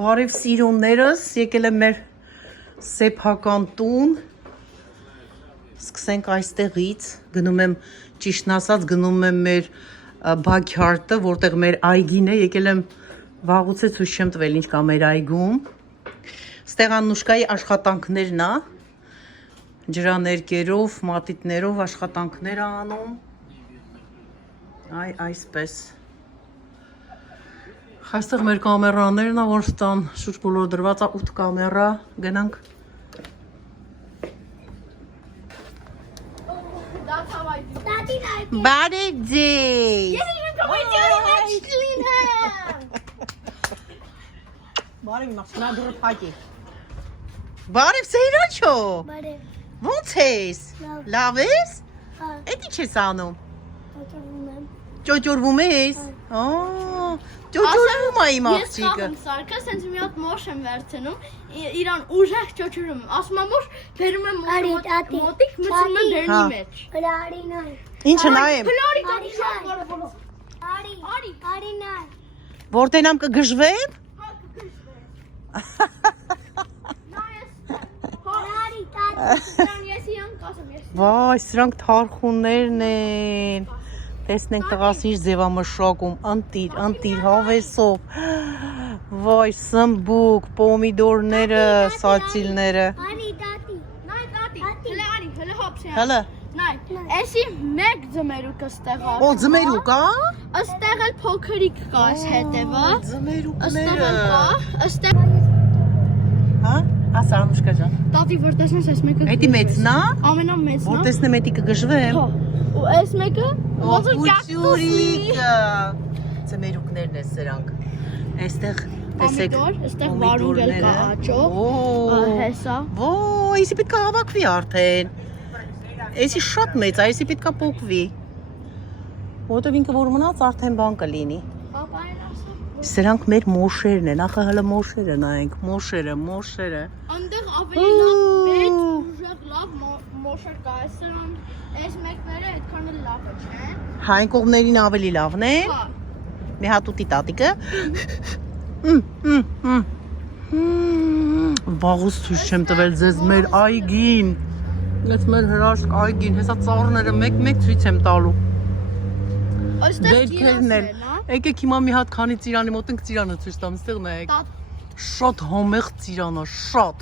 Բարև սիրուններս, եկել եմ մեր սեփական տուն, սկսենք այստեղից, գնում եմ, ճիշտն ասած, գնում եմ մեր backyard-ը, որտեղ մեր այգին է, եկել եմ վաղուց է ցույց չեմ տվել ինչ կա մեր այգում, ստեղ Աննուշկայի աշխատանքներն է, ջրաներկերով, մատիտներով աշխատանքներ անում, այսպես, այստեղ մեր կամերաներն է, որ ստան շուրջ բոլոր դրված է 8 կամերա, գնանք։ That's how I do. Daddy, Բարև ձեզ։ Yes, you can go and clean him. Բարև մախսնա դուրը փակի։ Բարև Սեյրաչո։ But Ոնց ես։ Լավ ես։ Էդի չես անում։ Ճոճորվում ես։ Ճոճորվում է իմ աղջիկը։ Ես սարկա սենց մի հատ մոշ եմ վերցնում, իրան ուժեղ ճոճորում, ասում եմ որ բերում եմ մոտիկ, մտցնում եմ բերնի մեջ։ Ինչը նայեմ։ Փլորի տանի շատ որը։ Արի նայ։ Որտենամ կգժվեմ։ Հա կգժվեմ։ Ես իրան կասեմ, ես։ Վայ, սրանք թարխուններն են։ Տեսնենք տղաս ինչ ձևամշակում, ընտիր, հավեսով։ Վայ, սմբուկ, պոմիդորները, սացիլները։ Արի տատի։ Նայ տատի։ Հələ հոփ։ Հələ։ Նայ, էսի մեկ ձմերուկը ստեղ է։ Օ, ձմերուկ, ա։ Աստեղ էլ փոքրիկ կա այս հետևը։ Ձմերուկները։ Աստեղ էլ կա, աստեղ։ Հա, ասա Անուշկա ջան։ Տատի որ տեսնես այս մեկը։ Էդի մեծն է։ Ամենամեծն է։ Որ տեսնեմ էդի կգժվեմ։ Հա։ Ու այս մեկը ոնց որ կակտուս լինի։ Ձմերուկներն է սրանք։ Այստեղ տեսեք։ Պոմիդոր, այստեղ վարունգ էլ կա աճով։ Հեսա։ Ոյ, էսի պետք է հավաքվի արդեն։ Էսի շատ մեծ է, էսի պետք է փոկվի։ Որտեվ ինքը որ մնաց արդեն բան կլինի։ Պապային ասա։ Սրանք մեր մոշերն են, ախը հələ մոշերը նայենք, մոշերը։ Այնտեղ ավելի լավ մեծ ուժեղ լավ մոշեր կա, այս մեկները այդքան էլ լավը չեն։ Հա, այն կողմերին ավելի լավն է։ Հա։ Մի հատ ուտի տատիկը։ Վաղուց ցույց չեմ տվել ձեզ մեր այգին։ Այս մեր հրաշք այգին, հեսա ծառները մեկ ցույց եմ տալու։ Այստեղ Բերքերն են։ Եկեք հիմա մի հատ քանի ծիրանի մոտ ենք ծիրանը ցույց տամ, ստեղ նայեք։ Շատ համեղ ծիրան է, շատ։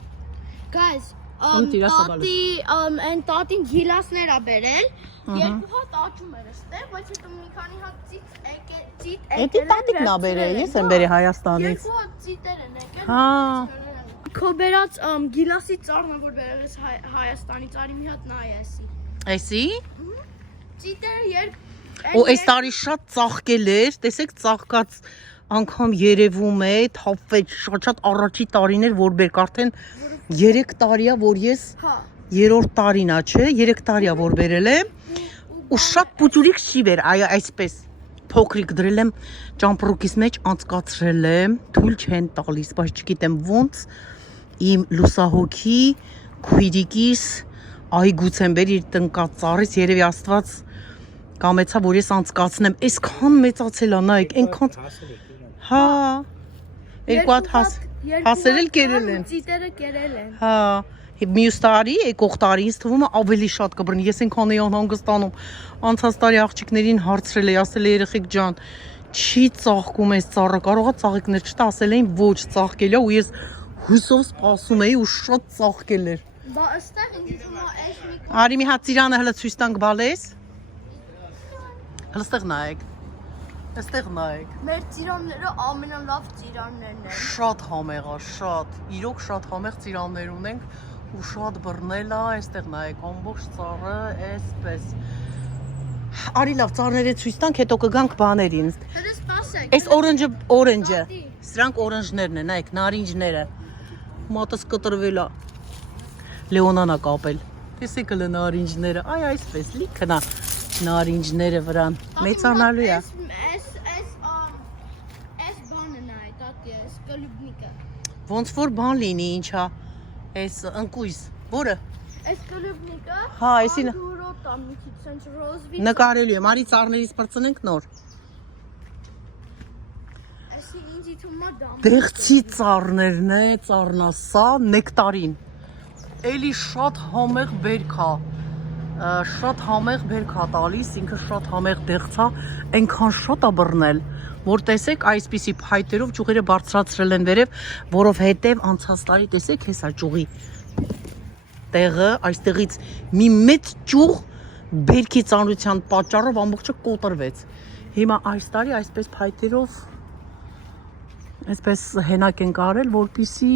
Guys, տիրասաբալը։ այն տատին գիլասներ ա բերել, երկու հատ աճում էր այստեղ, բայց հետո մի քանի հատ ծիտ Էդի տատիկն ա բերել, ես եմ բերել Հայաստանից։ Երկու հատ ծիտեր են եկել։ Հա։ Քո բերած գիլասի ծառն ա որ բերել ես Հայաստանից, արի մի հատ նայ էսի։ Էսի։ Ծիտերը Ու այս տարի շատ ծաղկել էր, տեսեք ծաղկած անգամ երևում է, թափվեց շատ առաջի տարիներ, որ բերք արդեն 3 տարի է, որ ես 3-րդ տարին է, չէ, 3 տարի է, որ բերել եմ, ու շատ պուճուրիկ չի բեր, այսպես փոքրիկ դրել եմ ճամպրուկիս մեջ, անցկացրել եմ, թույլ չեն տալիս, բայց չգիտեմ ոնց, իմ լուսահոգի, քույրիկիս, այգուց եմ բեր իր տնկած ծառից, երևի Աստված կամեցա, որ ես անցկացնեմ, այսքան մեծացել է, նայեք, այնքան, հա, երկու հատ հասերել կերել են, ծիտերը կերել են։ հա, մյուս տարի, եկող տարի, ինձ թվում է ավելի շատ կբրնի, ես այնքան էի անհանգստանում, անցած տարի աղջիկներին հարցրել էի, ասել է երեխեք ջան, չի ծաղկում այս ծառը, կարող է ծաղիկներ չտա, ասել էին ոչ ծաղկել է, ու ես հույսով սպասում էի ու շատ ծաղկել էր։ Բա այստեղ ինձ թվում է այս մի Արի մի հատ ծիրանը հələ ցույց տանք բալես։ Հələ Այստեղ նայեք։ Մեր ծիրանները ամենալավ ծիրաններն են։ Շատ համեղ է, շատ։ Իրոք շատ համեղ ծիրաններ ունենք ու շատ բռնել է, այստեղ նայեք, ամբողջ ծառը այսպես։ Արի լավ, ծառները ցույց տանք, հետո կգանք բաներին։ Հետո սպասեք։ Այս օրենջը, սրանք օրենջներն են, նայեք, նարինջները։ Մոտս կտրվել է։ Լեոնան է կապել։ Տեսեք հələ նարինջները, այսպես լիքն է նարինջները վրան։ Մեծանալու է։ Այս բանը նայ, տատի, այս կլուբնիկը։ Ոնց որ բան լինի, ինչա։ Այս ընկույզ, որը։ Այս կլուբնիկը։ Հա, այսին դուրոտ է, մի քիչ սենց ռոզվի։ նկարելու եմ, արի ծառներից բրցնենք նոր։ Այս ինձ թվում է դա։ Դեղցի ծառներն է, ծառնասա, նեկտարին։ Էլի շատ համեղ բերքա։ Շատ համեղ բերքա տալիս, ինքը շատ համեղ դեղցա, այնքան շատ է բռնել, որ տեսեք այսպիսի փայտերով ճյուղերը բարձրացրել են վերև, որովհետև անցած տարի տեսեք հեսա ճյուղի տեղը, այստեղից մի մեծ ճյուղ բերքի ծանրության պատճառով ամբողջը կոտրվեց։ Հիմա այս տարի այսպես փայտերով այսպես հենակ են կարել, որպեսզի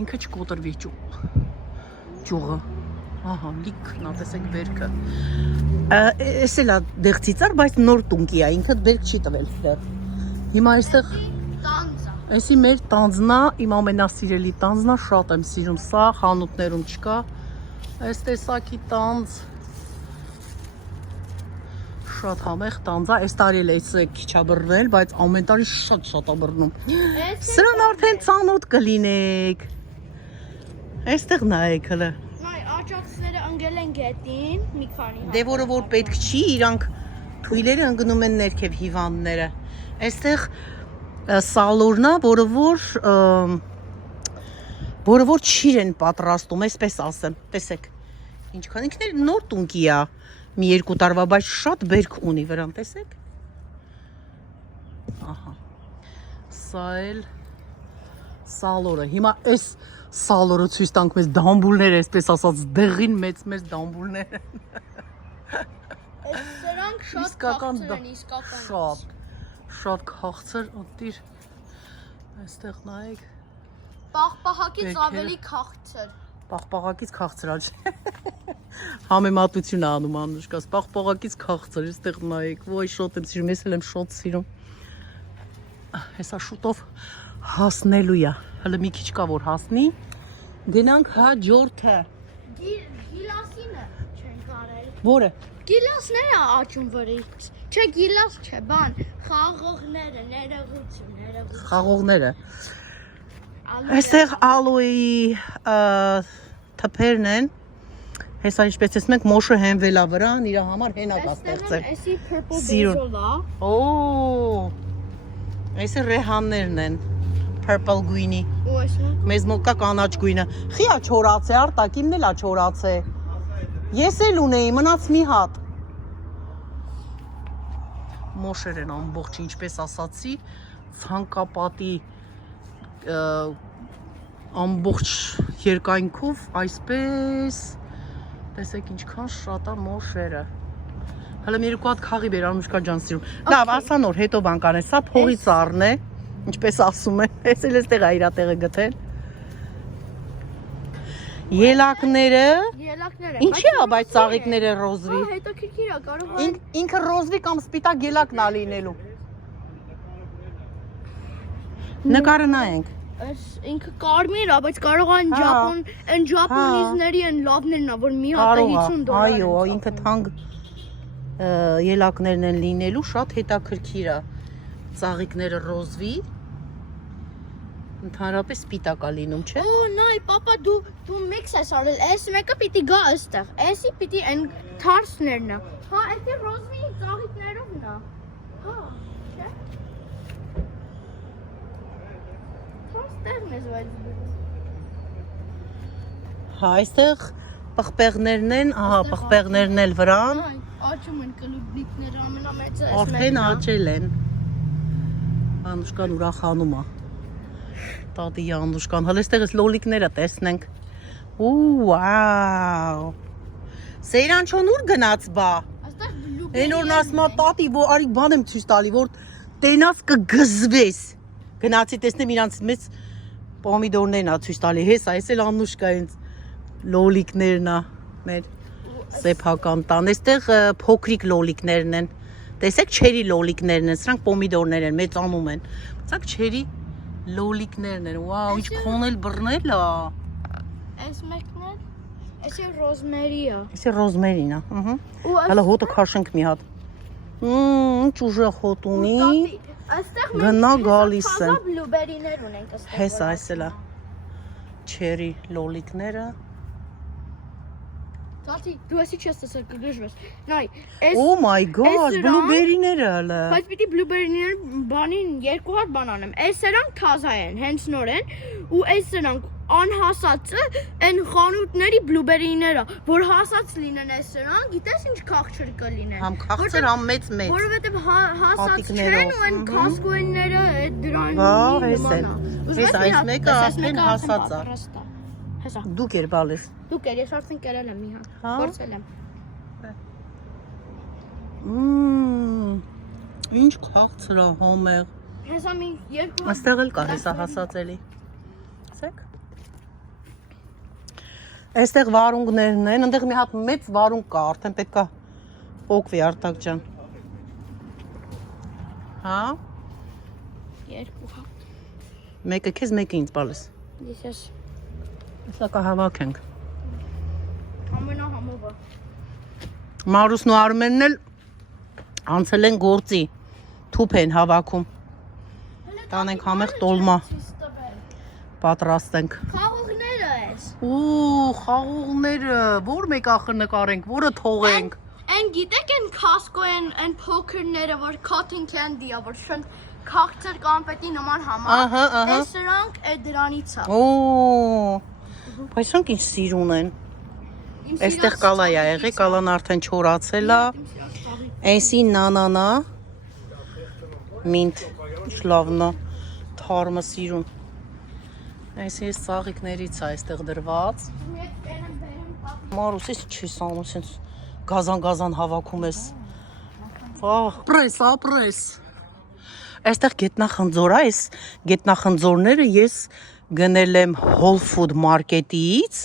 ինքը չկոտրվի ճյուղը։ Ահա, լիքն է, տեսեք բերքը։ Էս էլ է դեղցի ծառ, բայց նոր տունկի է, ինքը բերք չի տվել դեռ։ Հիմա այստեղ էսի մեր տանձնա, իմ ամենասիրելի տանձնա, շատ եմ սիրում սա, խանութներում չկա։ Այս տեսակի տանձ շատ համեղ տանձ է, այս տարի էլ էսը քիչ է բռնել, բայց ամեն տարի շատ է բռնում։ Սրան արդեն ծանոթ կլինեք։ Այստեղ նայեք հələ։ Աջակցները ընկել են գետին, մի քանի հատ։ Դե որը որ պետք չի, իրանք թույլերը ընկնում են ներքև հիվանդները։ Այստեղ սալորնա, որը որ չիր են պատրաստում, այսպես ասեմ, տեսեք։ Ինչքան ինքն էլ նոր տունկի է, մի երկու տարվա, բայց շատ բերք ունի վրան, տեսեք։ Ահա։ Սա էլ սալորը։ Հիմա այս սալորը ցույց տանք մեզ դամբուլներ, այսպես ասած, դեղին մեծ դամբուլներ են։ Սրանք շատ քաղցր են, իսկական։ Շատ քաղցր, ընտիր։ Այստեղ նայեք։ Պաղպաղակից ավելի քաղցր։ Պաղպաղակից քաղցր է։ Համեմատություն անում Անուշկաս, պաղպաղակից քաղցր, այստեղ նայեք, ոյ շատ եմ սիրում, ես էլ եմ շատ սիրում։ Հեսա շուտով հասնելու է, հələ մի քիչ կա որ հասնի, գնանք հաջորդը։ Գիլասինը չեն կարել։ Որը։ Գիլասները աճում վրից։ Չէ, գիլաս չէ, բան, խաղողները, ներողություն։ Խաղողները։ Այստեղ ալոյի թփերն են։ Հեսա ինչպես ես մենք մոշը հենվել է վրան, իր համար հենակ է ստեղծել։ Էսի purple basil-ա։ Օ։ Այսը ռեհաններն են։ Purple գույնի։ Ու այսինքն Մեզ մոտ կա կանաչ գույնը։ Խիա չորացե, Արտակ, իմն էլ է չորացե։ Ես էլ ունեի, մնաց մի հատ։ Մոշեր են ամբողջ, ինչպես ասացի, ցանկապատի ամբողջ երկայնքով, այսպես, տեսեք ինչքան շատ է մոշերը։ Հələ մի երկու հատ խաղի բեր, Անուշկա ջան սիրում։ Լավ, ասա նոր, հետո բան կանես, սա փողի ծառն է, ինչպես ասում են, ես էլ էստեղ այրա տեղը գտել։ Ելակները։ Ինչի է բայց ծաղիկները ռոզվի։ Հա, հետաքրքիր է, կարող է։ Ինքը ռոզվի կամ սպիտակ ելակն է լինելու։ Նկարը նայենք։ Այս ինքը կարմիր է, բայց կարող է այն ճապոնիզների այն լավներն է, որ մի հատը $50։ Այո, ինքը թանկ ելակներն են լինելու, շատ հետաքրքիր է։ Ծաղիկները ռոզվի։ Ընդհանրապես սպիտակ է լինում, չէ՞։ Օ, նայ, պապա, դու միքս ես արել։ Այս մեկը պիտի գա այստեղ։ Էսի պիտի այն թարսներն է։ Հա, այդի ռոզվի ծաղիկներովն է։ Հա, չէ՞։ Թարսներն է զվայց։ Հա, այստեղ պղպեղներն են, ահա, պղպեղներն էլ վրան։ Աճում են կլուբիկները ամենամեծը։ Արդեն աճել են։ Անուշկան ուրախանում է։ Տատի Անուշկան, հələ այստեղ էս լոլիկները տեսնենք։ Վաու։ Սեյրանչոն ուր գնաց բա։ Այստեղ բլուբերի։ Այն օրն ասում է տատի, որ արի բան եմ ցույց տալի, որ տենաս կգզվես։ Գնացի տեսնեմ իրանց մեծ պոմիդորներն է ցույց տալի։ Հեսա, այս էլ Անուշկա ինձ լոլիկներն է մեր սեփական տան։ Այստեղ փոքրիկ լոլիկներն են։ Տեսեք, չերի լոլիկներն են, սրանք պոմիդորներ են, մեծանում են։ Սրանք չերի լոլիկներն են։ Վաու, ինչքան էլ բռնել է։ Այս մեկն է, այսի ռոզմերի է։ Այսի ռոզմերին է, ըհը։ Հələ հոտը քաշենք մի հատ։ Ինչ ուժեղ հոտ ունի։ Այստեղ Գնա գալիս են։ բլուբերիներ ունենք այստեղ։ Հեսա, այս էլա չերի լոլիկները։ Տատի, դու էսի չես տեսել կգժվես։ Նայ, Oh my god, բլուբերիները հələ։ Բայց պիտի բլուբերիներ բանին երկու հատ բան անեմ։ Այս սրանք թազա են, հենց նոր են, ու այս սրանք անհասածը են խանութների բլուբերիները, որ հասած լինեն այս սրանք, գիտես ինչ քաղցր կլինեն։ Համ քաղցր, համ մեծ։ Որովհետև հասած չեն ու են կասկոյնները դրան նմանա։ Այս մեկը արդեն հասած է։ Հեսա։ Դու կեր բալես։ Դու կեր, ես արդեն կերել եմ մի հատ։ Գործել եմ։ Ինչ քաղցր է համեղ։ Հեսա մի երկու։ Այստեղ էլ կա հեսա հասածելի։ Ասեք։ Այստեղ վարունգներն են, այնտեղ մի հատ մեծ վարունգ կա, արդեն պետք է փոկվի Արտակ ջան։ Հա։ Երկու հատ։ Մեկը քեզ, մեկը ինձ բալես։ Ես Սա կհավաքենք։ Ամենահամովը։ Մարուսն ու Արմենն էլ անցել են գործի։ Թուփ են հավաքում։ Տանենք համեղ տոլմա։ Պատրաստենք։ Խաղողները ես։ Խաղողները, որ մեկ ախր նկարենք, որը թողենք։ Են գիտեք են Costco են փոքրները, որ cotton candy-ա, որ շն քաղցր կամպետի նման համա։ Այս սրանք է դրանից է։ Բայց սրանք ինչ սիրուն են։ Այստեղ կալա է եղի, կալան արդեն չորացել է։ Այնսի նանանա։ Մինտ, ինչ լավն է, թարմը սիրուն։ Այսի սաղիկներից է այստեղ դրված։ Մարուս, ես չես անում, սենց գազան հավաքում ես։ Պրես, ապրես։ Այստեղ գետնախնձոր է, այս գետնախնձորները ես գնել եմ Whole Food Market-ից,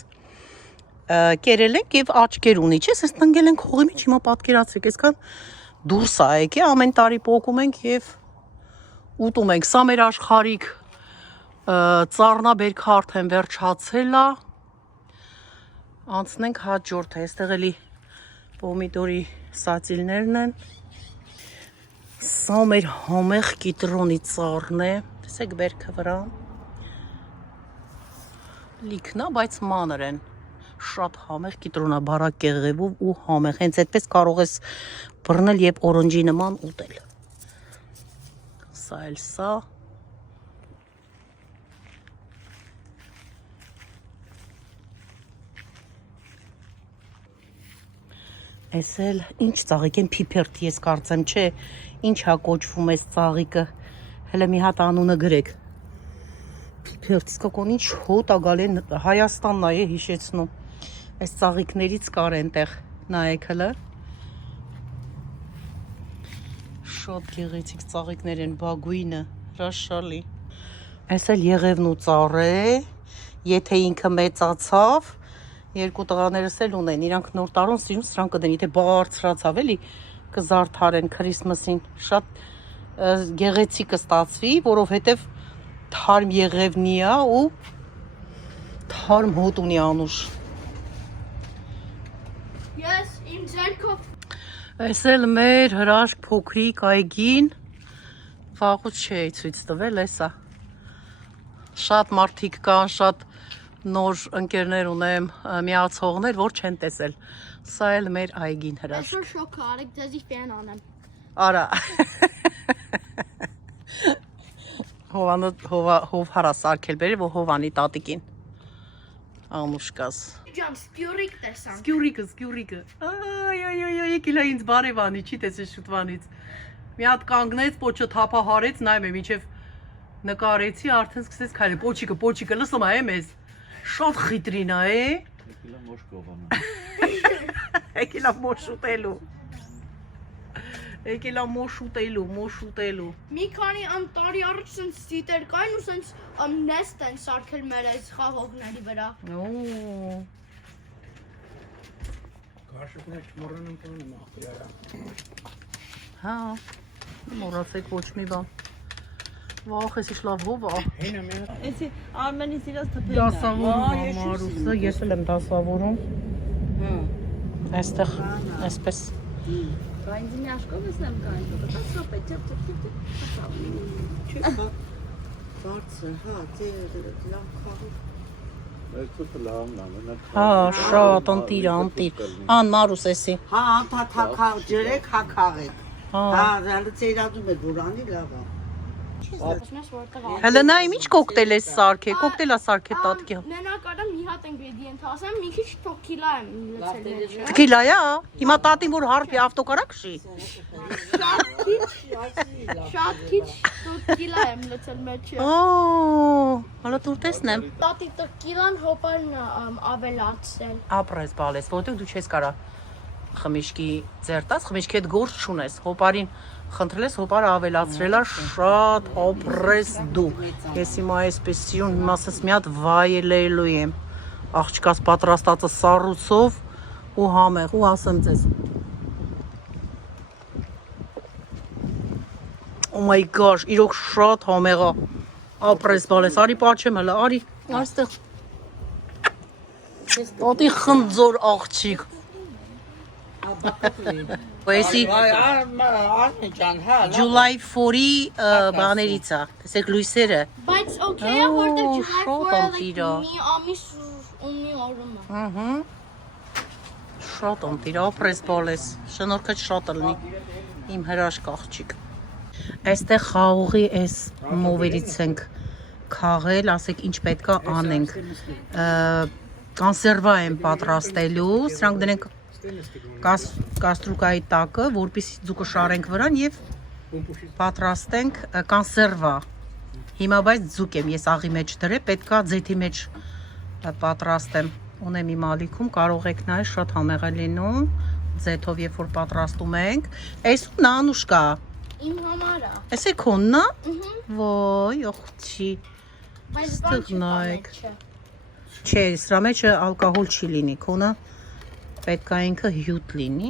կերել ենք և աչկեր ունի, չես, ես տնգել ենք հողի մեջ, հիմա պատկերացրեք, այսքան դուրս է եկի, ամեն տարի պոկում ենք և ուտում ենք, սա մեր աշխարհիկ ծառնաբերքը արդեն վերջացել է, անցնենք հաջորդը, այստեղ էլի պոմիդորի սացիլներն են, սա մեր համեղ կիտրոնի ծառն է, տեսեք բերքը վրա, լիքնա, բայց մանր են, շատ համեղ կիտրոնաբարակ կեղևով ու համեղ, հենց այդպես կարող ես բռնել և օրնջի նման ուտել, սա էլ սա, Այս էլ ինչ ծաղիկ են փիփերտ, ես կարծեմ, չէ, ինչ հա կոչվում այս ծաղիկը, հələ մի հատ անունը գրեք, փիփերտ, իսկական ինչ հոտ ա գալի, Հայաստանն է հիշեցնում, այս ծաղիկներից կար այնտեղ, նայեք հələ, շատ գեղեցիկ ծաղիկներ են, բագույնը, հրաշալի, այս էլ եղևն ու ծառ է, եթե ինքը մեծացավ, երկու տղաներս էլ ունեն, իրանք նոր տարուն սիրուն սրանք կդեն, եթե բարձրացավ էլի կզարդարեն քրիսմասին, շատ գեղեցիկ կստացվի, որովհետև թարմ եղևնի է ու թարմ հոտ ունի անուշ։ Ես իմ ձերքով։ Այս էլ մեր հրաշք փոքրիկ այգին, վաղուց չէի ցույց տվել, էսա։ Շատ մարդիկ կան, շատ նոր ընկերներ ունեմ, միացողներ, որ չեն տեսել, սա էլ մեր այգին հրաշք։ Այսօր շոքը արեք, ձեզի ֆեն անեմ։ Արա, հով հարա սարքել բերի, որ հովանի տատիկին, անուշկաս։ Ջան, սկյուրիկ տեսանք։ Սկյուրիկը, եկիլա ինձ բարևանի, չի տեսել շուտվանից, մի հատ կանգնեց, պոչը թապահարեց, նայմ է, միջև նկարեցի, արդեն սկսեց քայլել, պոչիկը, լսում է մեզ, շատ խիտրին է, եկիլա մոշ ուտելու, Մի քանի տարի առաջ սենց սիտեր կային ու սենց նեստ են սարքել մեր այս խաղողների վրա։ Կաշիկներ չմոռանանք ունեմ ախտիարա։ Հա, մոռացեք ոչ մի բան։ Վախ, ես ինչ լավ հով է։ Հենա մենա։ Էսի Արմենից իրաց թփերն է։ Դասավորում է Մարուսը, ես էլ եմ դասավորում։ Հա։ Այստեղ, այսպես։ Բանջինի աշկով ես եմ գային, դա սոպե, ճապ։ Չի բարձր, հա, դե լավ խաղի։ Հա, շատ անտիր։ Ան Մարուս էսի։ Հա, ափաթակա ջրեք, հա քաղեք։ Հա։ Հա, դալը ծերածում է որանի լավ է։ Հələ նայ ինչ կոկտեյլ ես սարքե, կոկտեյլա սարքե տատկի։ Մենակ արա մի հատ ինգրեդիենտ ասեմ, մի քիչ թոքիլա եմ լցել մեջը։ Թքիլա ա, հիմա տատին որ հարբի ավտոկարա քշի։ Շատ քիչ թոքիլա եմ լցել մեջը։ Օ, հələ դուր տեսնեմ։ Տատի թոքիլան հոպարն ավելացել։ Ապրես բալես, որտեղ դու չես կարա խմիչքի ձերտած, խմիչքի հետ գործ չունես, հոպարին խնդրել ես հոպարը ավելացրելա շատ ապրես դու։ Ես հիմա այսպեսի հիմա ասես մի հատ վայելելու եմ։ Աղջկաս պատրաստածը սառուցով ու համեղ ու ասեմ ձեզ։ Oh my gosh, իրոք շատ համեղ է։ Ապրես բալես, արի պաչեմ հələ, արի, այստեղ։ Տոտի խնձոր աղջիկ։ Ոեսի Արմեն ջան, հա, July 4-ի բաներից է, տեսեք լույսերը։ Բայց օքեյ է, որտեղ շատ July 4-ը անտիր է։ մի ամիս ունի օրումը։ Ահա։ Շատ անտիր, ապրես բալես, շնորհքդ շատ լինի, իմ հրաշք աղջիկ։ Այստեղ խաղողի այս մովերից ենք քաղել, ասեք ինչ պետքա անենք։ Կոնսերվա եմ պատրաստելու, սրանք դնենք կաստրուկայի տակը, որպեսզի ձուկը շարենք վրան եւ պատրաստենք կոնսերվա։ Հիմա բայց ձուկ եմ ես աղի մեջ դրել, պետքա ձեթի մեջ պատրաստեմ։ Ունեմ իմ ալիքում, կարող եք նայել, շատ համեղ է լինում, ձեթով երբ որ պատրաստում ենք։ Այս նանուշկա։ Իմ համար է։ Էս է քոնն է։ Ոյ, ոխչի։ Բայց Ստեղ բան չի նայեք։ կանեքը։ Չէ, սրա մեջը ալկոհոլ չի լինի, քոնը պետք է ինքը հյութ լինի,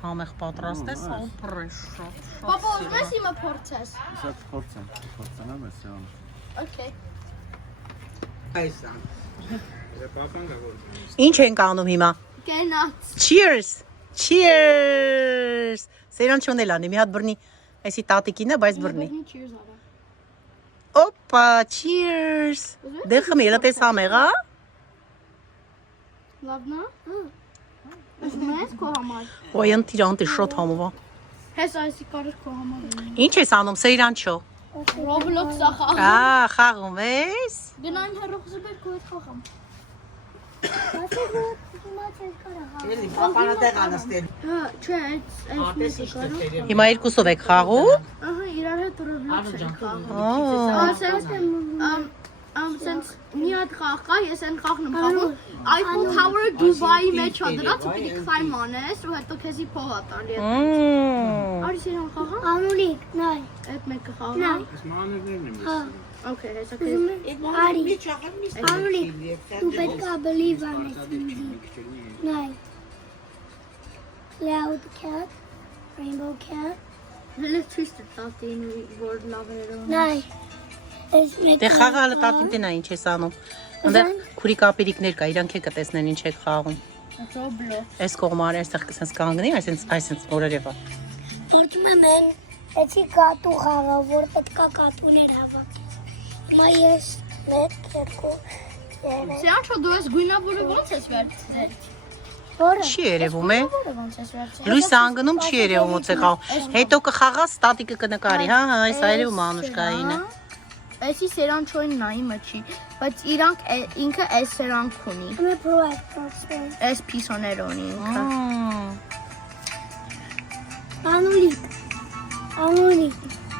համեղ պատրաստես, ապրես շատ։ Պապա, ուզում ես իմը փորձես։ Շատ փորձեմ ես յամ։ Okay։ Այսան։ Ինչ ենք անում հիմա։ Գնաց։ Cheers։ Cheers։ Սերան չոնել անի, մի հատ բռնի, այսի տատիկին է, բայց բռնի։ Cheers արա։ Օպա, cheers։ Դե խմելը տես համեղ, հա։ Լավն է։ Ուզում ես քո համար։ Ոյ անտիր շատ համով է։ Հես այսի կարս քո համար։ Ինչ ես անում, Սեյրան չո։ Roblox-ը խաղ։ Խաղում ես։ Գնային հերոխզի բեր քո հետ խաղամ։ Էլի պապանը դեղ անստել։ Հա, չէ, այս մեկը կարո։ Հիմա երկուսով եք խաղում։ Ահա, իրար հետ Roblox ենք խաղում։ Ա։ Sense մի հատ խաղ կա, ես այն խաղն եմ խաղում։ Eiffel Tower Dubai-ի մեջ է դրած, ու պիտի climb անես, ու հետո քեզի փող ա տալի։ Արի սիրան խաղա։ Անուլիկ, նայ, Այդ մեկը խաղա։ հա, Okay, հեսա քեզ։ արի, Անուլիկ, դու պետք է believe անես ինձի, նայ, Cloud Cat, Rainbow Cat, Հենց ցույց տալին որ լավերով։ նայ, ես մեկ Դե խաղը հələ տատին տենա ինչ ես անում։ Այնտեղ քուրի կապերիկներ կա, իրանք է կտեսնեն ինչ եք խաղում։ Roblox։ Այս կողմարը այստեղ կսենց կանգնի, այսպես օրերևա։ որտում եմ են, էցի կատու խաղա, որ պետք է կատուներ հավաքի, հիմա ես մեկ, երկու, երեք, Սրանք դու ես գույնավորը ո՞նց ես վերցրել։ որը, Չի երևում է։ Որը ո՞նց ես վերցրել։ Լույսը անգնում չի երևում ոնց է խաղում։ Հետո կխաղաս, տատիկը կնկարի, հա, այս այրում անուշկայինը։ Այսի սերանչոյնն է իմը չի, բայց իրանք ինքը այս սերանք ունի։ I'm a proactor, Այս պիսոներ ունի ինքը։ Anulik, Anulik,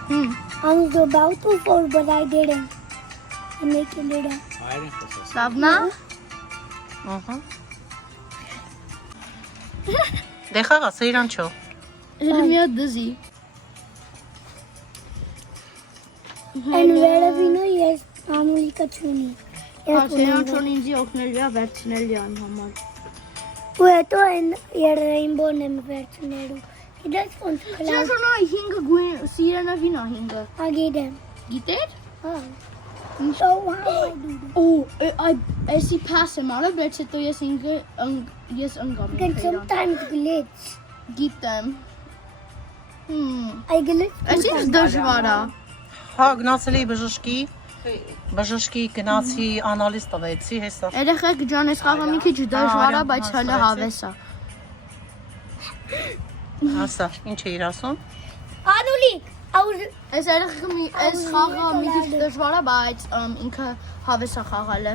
Հմ։ I was about to fall, but I didn't. I make it later. Լավն է։ Ահա։ Դե խաղա, Սեյրան չո։ Հրմիա դզի։ And վերևինը ես Անուլիկը չունի։ Սերանչոն ինձի օգնելի է վերցնելի ան համար։ Ու հետո այն Rainbow-ն եմ վերցնելու։ Գիտես ոնց կլավ։ Սերանչոնը 5 գույն սիրենավին է 5-ը։ Ագիտեմ։ Գիտեր։ Հա։ So how I do that? Օ, այսի pass եմ արել, բայց հետո ես ես ընկամ։ Can sometimes glitch. Գիտեմ։ I glitch. Այսինչ դժվար է։ Հա, գնացել էի բժշկի, Բժշկի գնացի անալիզ տվեցի, հեսա։ Երեխեք ջան, այս խաղը մի քիչ դժվար է, բայց հələ հավես է։ Ասա, ինչ էիր ասում։ Անուլիկ, Այս խաղը մի քիչ դժվար է, բայց ինքը հավես է խաղալը։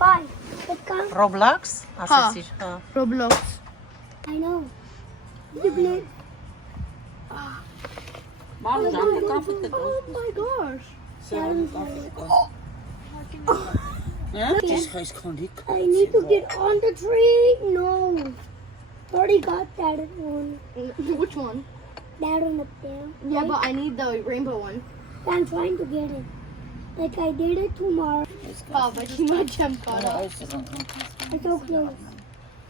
Fine. Պետք է Roblox, ասեցիր, հա։ Roblox։ I know. You play. Ման ջան, կապը դե։ Oh my gosh։ Just այս քանդիկ։ I need to get on the tree. No. Already got that one. Which one? That one up there. Yeah, but I need the rainbow one. I'm trying to get it. Like I did it tomorrow. Oh, but you might jump on it. It's okay.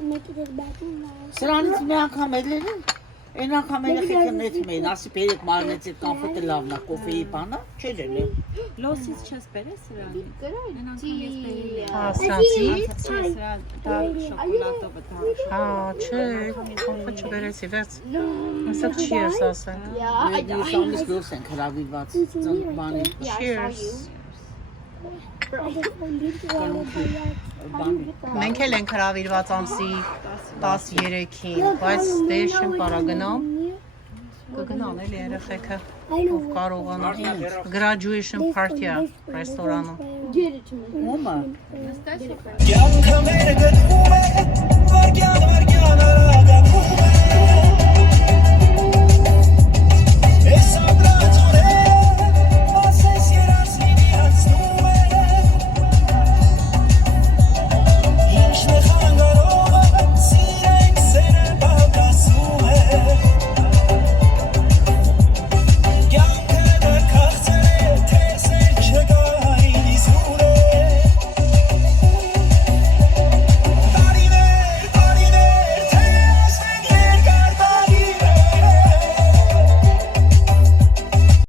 Make it back in now. Սրանից մի անգամ ելել են։ Այն անգամ երեխեքը նեցում էին, ասի բերեք մարնեցի կամֆետը լավն է, կոֆեի բանը, չէր ելել։ Լոսից չես բերես սրան։ Հա, սրանցի։ Սրա դա շոկոլադով է դա։ Հա, չէ, կոֆե չբերեցի, վերց։ Ասա cheers ասենք։ Yeah, I Մենք շամից դուրս ենք հրավիրված բանի։ Cheers։ I just need to Մենք էլ ենք հրավիրված ամսի 13-ին, բայց դեր չեմ կարա գնամ։ Կգնան էլի երեխեքը, ով կարողանա graduation party-ա ռեստորանում։ get it to me. Ո՞ւմը։ Yanka beni gıtmı, var yana var yana